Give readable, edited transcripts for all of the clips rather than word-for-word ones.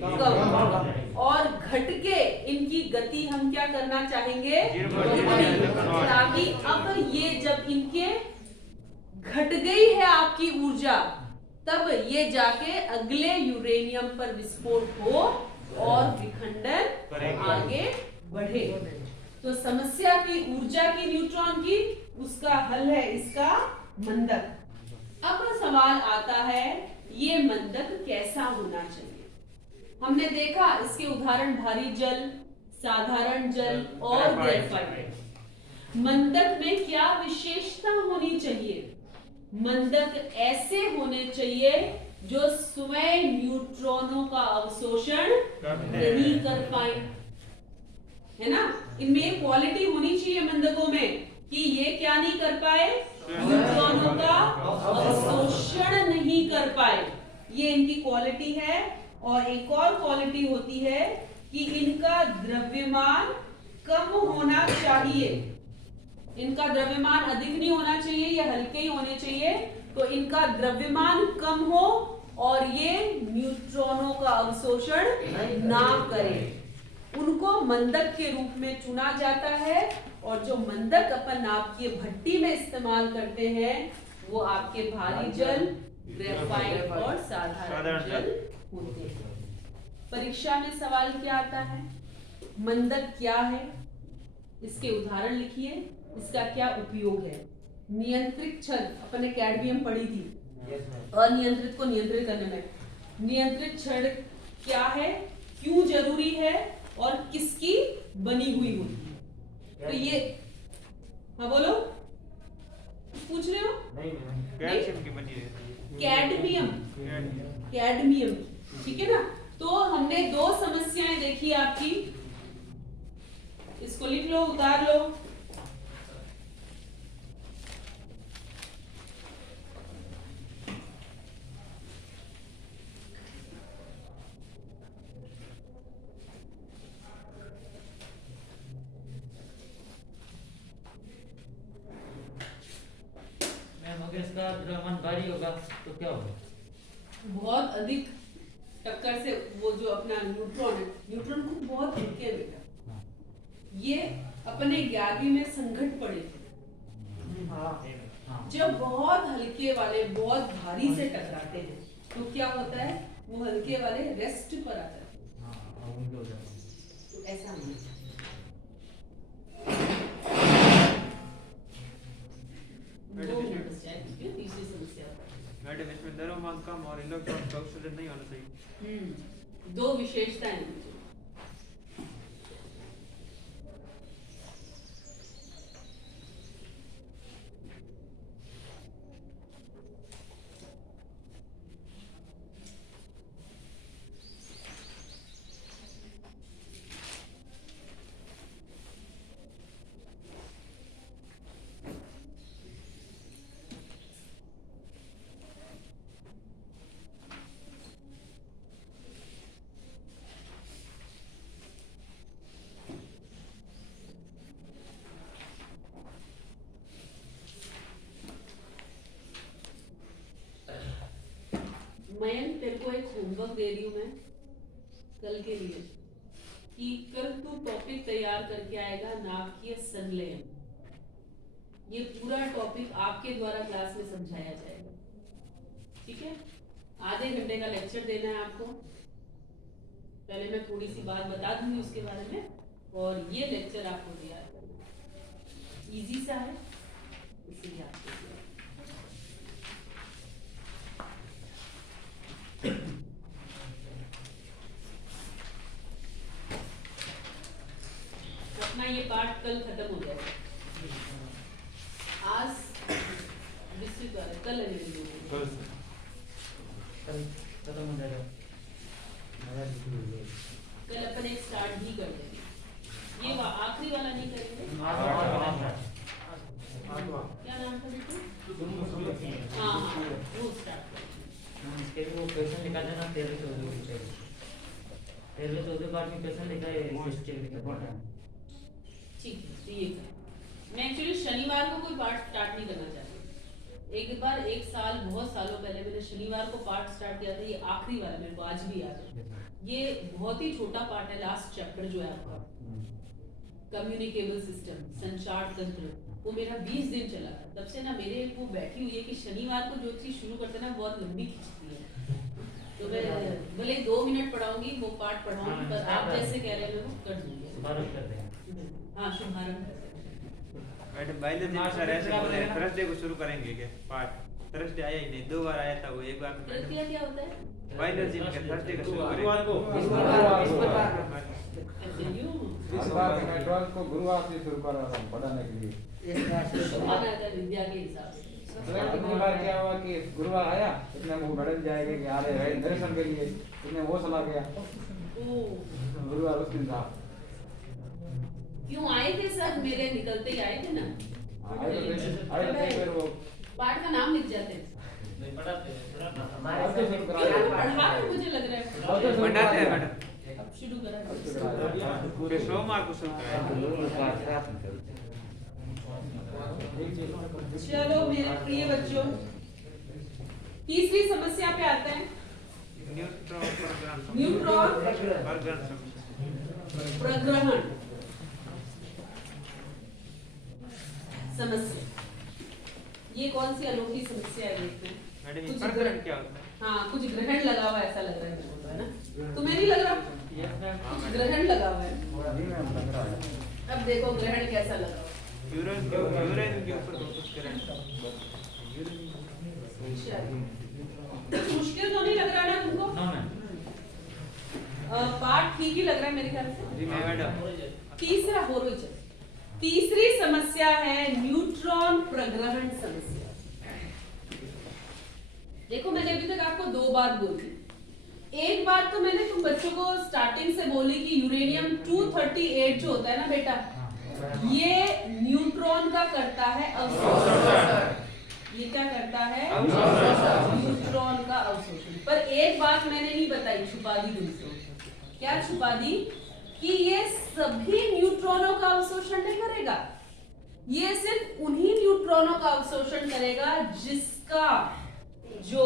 कम, और घट के इनकी गति हम क्या करना चाहेंगे, ताकि अब ये जब इनके घट गई है आपकी ऊर्जा, तब ये जाके अगले यूरेनियम पर विस्फोट हो और विखंडन आगे बढ़े। तो समस्या की ऊर्जा की न्यूट्रॉन की, उसका हल है इसका मंदक। अब सवाल आता है ये मंदक कैसा होना चाहिए। हमने देखा इसके उदाहरण भारी जल, साधारण जल और ग्रेफाइट। मंदक में क्या विशेषता होनी चाहिए? मंदक ऐसे होने चाहिए जो स्वयं न्यूट्रॉनों का अवशोषण नहीं कर पाए, है ना। इनमें क्वालिटी होनी चाहिए मंदकों में कि ये क्या नहीं कर पाए, न्यूट्रॉनों का अवशोषण नहीं कर पाए, ये इनकी क्वालिटी है। और एक और क्वालिटी होती है कि इनका द्रव्यमान कम होना चाहिए। इनका द्रव्यमान अधिक नहीं होना चाहिए, ये हल्के ही होने चाहिए। तो इनका द्रव्यमान कम हो और ये न्यूट्रॉनों का अवशोषण ना करें, उनको मंदक के रूप में चुना जाता है। और जो मंदक अपन आपकी भट्टी में इस्तेमाल करते हैं वो आपके भारी जल, ग्रेफाइट और साधारण जल होते हैं। परीक्षा में सवाल क्या आता है, मंदक क्या है, इसके उदाहरण लिखिए, इसका क्या उपयोग है। नियंत्रित छड़ अपन ने कैडमियम पढ़ी थी, अनियंत्रित को नियंत्रित करने में। नियंत्रित छड़ क्या है, क्यों जरूरी है और किसकी बनी हुई होती है? तो ये, हाँ बोलो, पूछ रहे हो? नहीं, कैल्शियम की बनी रहती है, कैडमियम, ठीक है ना। तो हमने दो समस्याएं देखी आपकी, इसको लिख लो, उतार लो। इसका द्रव्यमान भारी होगा तो क्या होगा? बहुत अधिक टक्कर से वो जो अपना न्यूट्रॉन है, न्यूट्रॉन को बहुत हल्के है बेटा। ये अपने 11वीं में संघट पड़े थे। जब बहुत हल्के वाले बहुत भारी से टकराते हैं तो क्या होता है, वो हल्के वाले रेस्ट पर आ जाते हैं। तो ऐसा नहीं है। तीसरी समस्या मैडम, इसमें द्रव्यमान कम और इलेक्ट्रॉन का अवशोषण नहीं होना चाहिए। दो विशेषताएं। मयंक, तेरे को एक होमवर्क दे रही हूँ मैं कल के लिए, कि कल तू टॉपिक तैयार करके आएगा नाभिकीय संलयन। ये पूरा टॉपिक आपके द्वारा क्लास में समझाया जाएगा, ठीक है। आधे घंटे का लेक्चर देना है आपको। पहले मैं थोड़ी सी बात बता दूंगी उसके बारे में, और ये लेक्चर आपको तैयार करना है। इजी सा है, इसलिए आपको अपना ये पार्ट कल खत्म हो जाएगा। आज विश्वविद्यालय कल खत्म हो जाएगा। कल अपन एक स्टार्ट भी कर देंगे, ये आखिरी वाला नहीं करेंगे। क्या नाम था बिल्कुल? हाँ, वो स्टार्ट तेरे को क्वेश्चन लिखा था ना, 13-14 पार्ट में क्वेश्चन लिखा है, रिसर्च लिखा है। ठीक है, तो ये मैं एक्चुअली शनिवार को कोई पार्ट स्टार्ट नहीं करना चाहती। एक बार, एक साल, बहुत सालों पहले मैंने शनिवार को पार्ट स्टार्ट किया था, ये आखिरी वाला मेरे को आज भी याद है। ये बहुत ही छोटा पार्ट है, लास्ट चैप्टर जो है आपका कम्युनिकेबल सिस्टम, संचार तंत्र, वो मेरा 20 दिन चला था। तब से ना मेरे वो बैठी हुई है कि शनिवार को जो चीज शुरू करते ना बहुत लंबी खींचती है, तो मैं भले 2 मिनट पढ़ाऊंगी, वो पार्ट पढ़ाऊंगी, पर आप जैसे कह रहे हैं मैं वो कर दूंगी। शुभारंभ करते हैं। हाँ, शुभारंभ करते हैं। मैडम बायोलॉजी में सर ऐसे बोल रहे हैं थर्सडे को शुरू करेंगे क्या पार्ट? थर्सडे आया ही नहीं, 2 बार आया था वो, एक बार तो तृतीया क्या होता है? बायोलॉजी में थर्सडे को शुरू करेंगे। गुरुवार को ऐसे यूं इस बार मैं 12 को गुरुवार से शुरू कर रहा हूँ पढ़ाने के लिए। शुभाना है विद्या के हिसाब से। अगली बार क्या हुआ कि गुरुवार आया, इतने वो मैडम जाएगा कि आ रहे हैं दर्शन के लिए, इतने वो चला गया ओ, गुरुवार उस दिन था। क्यों आए थे सर? मेरे निकलते ही आए थे ना। आए तो फिर वो पाठ का नाम लिख जाते हैं। नहीं पढ़ाते हैं, पढ़ाना अब तो शुरू करा क्यों दिया। पढ़ा है? मुझे लग रहा है अब तो शुरू पढ़ाते करा हैं दिया। मैडम, अब शुरू करा अब है। शुरू करा दिया। पूरे सोमवार को शुरू कराएंगे। चलो मेरे प्रिय बच्चों, तीसरी समस्या पे आते हैं। न्यूट्रॉन प्रग्रहण न्यूट्रॉन प्रग्रहण समस्या। प्रग्रहण समस्या, ये कौन सी अनोखी समस्या है? देखते हैं। मैडम ये कुछ प्रग्रहण क्या होता है? हाँ, कुछ ग्रहण लगा हुआ ऐसा लग रहा है मेरे को, है ना? तुम्हें नहीं लग रहा? कुछ ग्रहण लगा हुआ है। जी मैम, लग रहा है। अब देखो ग्रहण कैसा लगा हुआ है। यूरेन के ऊपर कुछ ग्रहण। कुछ मुश्किल तो नहीं लग रहा ना तुमको? No ma'am. पाठ ठीक ही लग रहा है मेरे ख्याल से। जी मैडम। तीसरा हो रही चल। तीसरी समस्या है न्यूट्रॉन प्रग्रहण समस्या। देखो मैंने अभी तक आपको 2 बात बोली। एक बात तो मैंने तुम बच्चों को स्टार्टिंग से बोली कि यूरेनियम 238 जो होता है ना बेटा, ये न्यूट्रॉन का करता है अवशोषण। ये क्या करता है? न्यूट्रॉन का अवशोषण। पर एक बात मैंने नहीं बताई, छुपा दी तुमसे। क्या छुपा दी? कि ये सभी न्यूट्रॉनों का अवशोषण नहीं करेगा, ये सिर्फ उन्हीं न्यूट्रॉनों का अवशोषण करेगा जिसका जो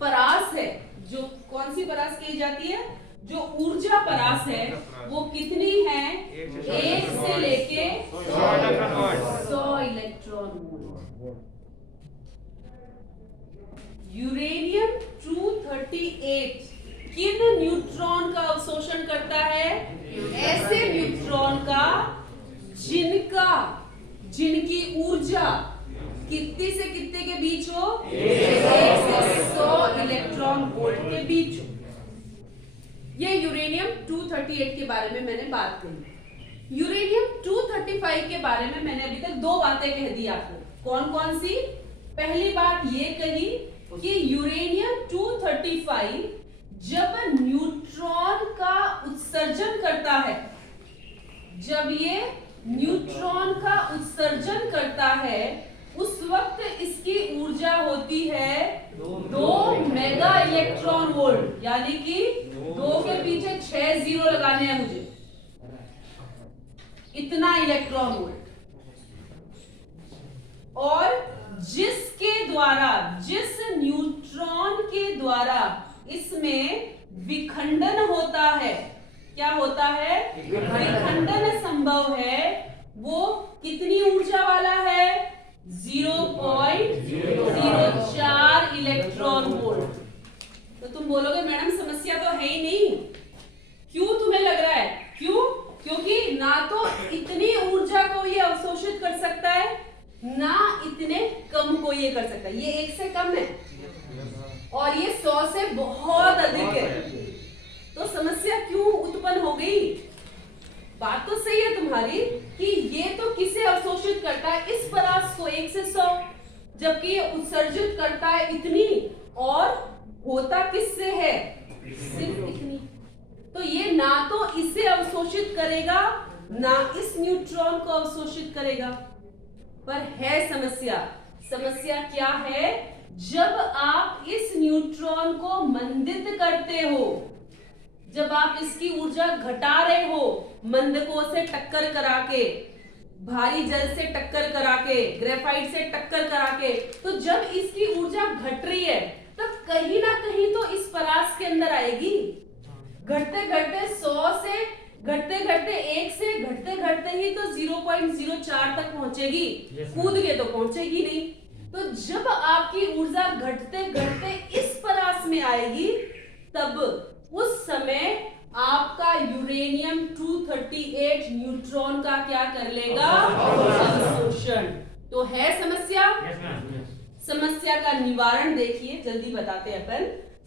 परास है, जो कौन सी परास कही जाती है, जो ऊर्जा परास है, वो कितनी है? 1 से लेके 100 इलेक्ट्रॉन वोल्ट। यूरेनियम 238 किन न्यूट्रॉन का अवशोषण करता है? ऐसे न्यूट्रॉन का जिनकी ऊर्जा कितने से कितने के बीच हो? 1 से 100 इलेक्ट्रॉन वोल्ट के बीच हो। ये यूरेनियम 238 के बारे में मैंने बात कही। यूरेनियम 235 के बारे में मैंने अभी तक 2 बातें कह दी आपको। कौन कौन सी? पहली बात ये कही कि यूरेनियम 235 जब न्यूट्रॉन का उत्सर्जन करता है, जब ये न्यूट्रॉन का उत्सर्जन करता है, उस वक्त इसकी ऊर्जा होती है 2 मेगा इलेक्ट्रॉन वोल्ट, यानी कि 2 के पीछे 6 जीरो लगाने हैं मुझे, इतना इलेक्ट्रॉन वोल्ट। और जिस न्यूट्रॉन के द्वारा इसमें विखंडन होता है, क्या होता है? विखंडन संभव है, वो कितनी ऊर्जा वाला है? 0.04 इलेक्ट्रॉन वोल्ट। तो तुम बोलोगे मैडम समस्या तो है ही नहीं, क्यों तुम्हें लग रहा है? क्यों? क्योंकि ना तो इतनी ऊर्जा को ये अवशोषित कर सकता है, ना इतने कम को ये कर सकता है। ये 1 से कम है और ये 100 से बहुत अधिक है। तो समस्या क्यों उत्पन्न हो गई? बात तो सही है तुम्हारी कि ये तो किसे अवशोषित करता है? इस परास को 1 से 100, जबकि ये उत्सर्जित करता है इतनी, और होता किससे है? सिर्फ इतनी। तो ये ना तो इसे अवशोषित करेगा, ना इस न्यूट्रॉन को अवशोषित करेगा। पर है समस्या। समस्या क्या है? जब आप इस न्यूट्रॉन को मंदित करते हो, जब आप इसकी ऊर्जा घटा रहे हो, मंदकों से टक्कर करा के, भारी जल से टक्कर करा के, ग्रेफाइट से टक्कर करा के, तो जब इसकी ऊर्जा घट रही है तब कहीं ना कहीं तो इस परास के अंदर आएगी। घटते घटते 100 से घटते घटते 1 से घटते घटते ही तो 0.04 तक पहुंचेगी, कूद के तो पहुंचेगी नहीं। तो जब आपकी ऊर्जा घटते घटते इस परास में आएगी, तब उस समय आपका यूरेनियम 238 न्यूट्रॉन का क्या कर लेगा, अवशोषण। तो है समस्या। समस्या का निवारण देखिए, जल्दी बताते हैं अपन।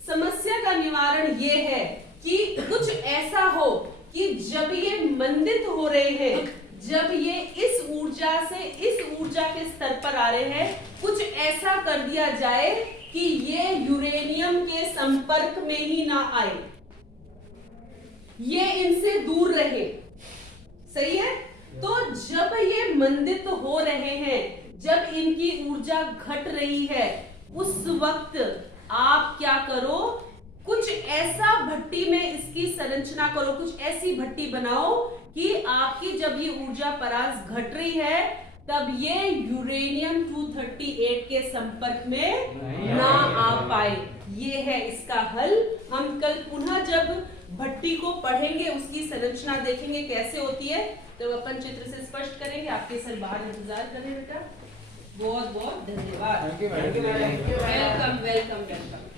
समस्या का निवारण ये है कि कुछ ऐसा हो कि जब ये मंदित हो रहे हैं, जब ये इस ऊर्जा से इस ऊर्जा के स्तर पर आ रहे हैं, कुछ ऐसा कर दिया जाए कि ये यूरेनियम के संपर्क में ही ना आए, ये इनसे दूर रहे। सही है। तो जब ये मंदित हो रहे हैं, जब इनकी ऊर्जा घट रही है, उस वक्त आप क्या करो, कुछ ऐसा भट्टी में इसकी संरचना करो, कुछ ऐसी भट्टी बनाओ कि आपकी जब ये ऊर्जा परास घट रही है, तब ये यूरेनियम 238 के संपर्क में ना आ पाए। ये है इसका हल। हम कल पुनः जब भट्टी को पढ़ेंगे, उसकी संरचना देखेंगे कैसे होती है, तो अपन चित्र से स्पष्ट करेंगे। आपके सर बाहर इंतजार करें बेटा। बहुत बहुत धन्यवाद। Thank you madam. Welcome welcome welcome.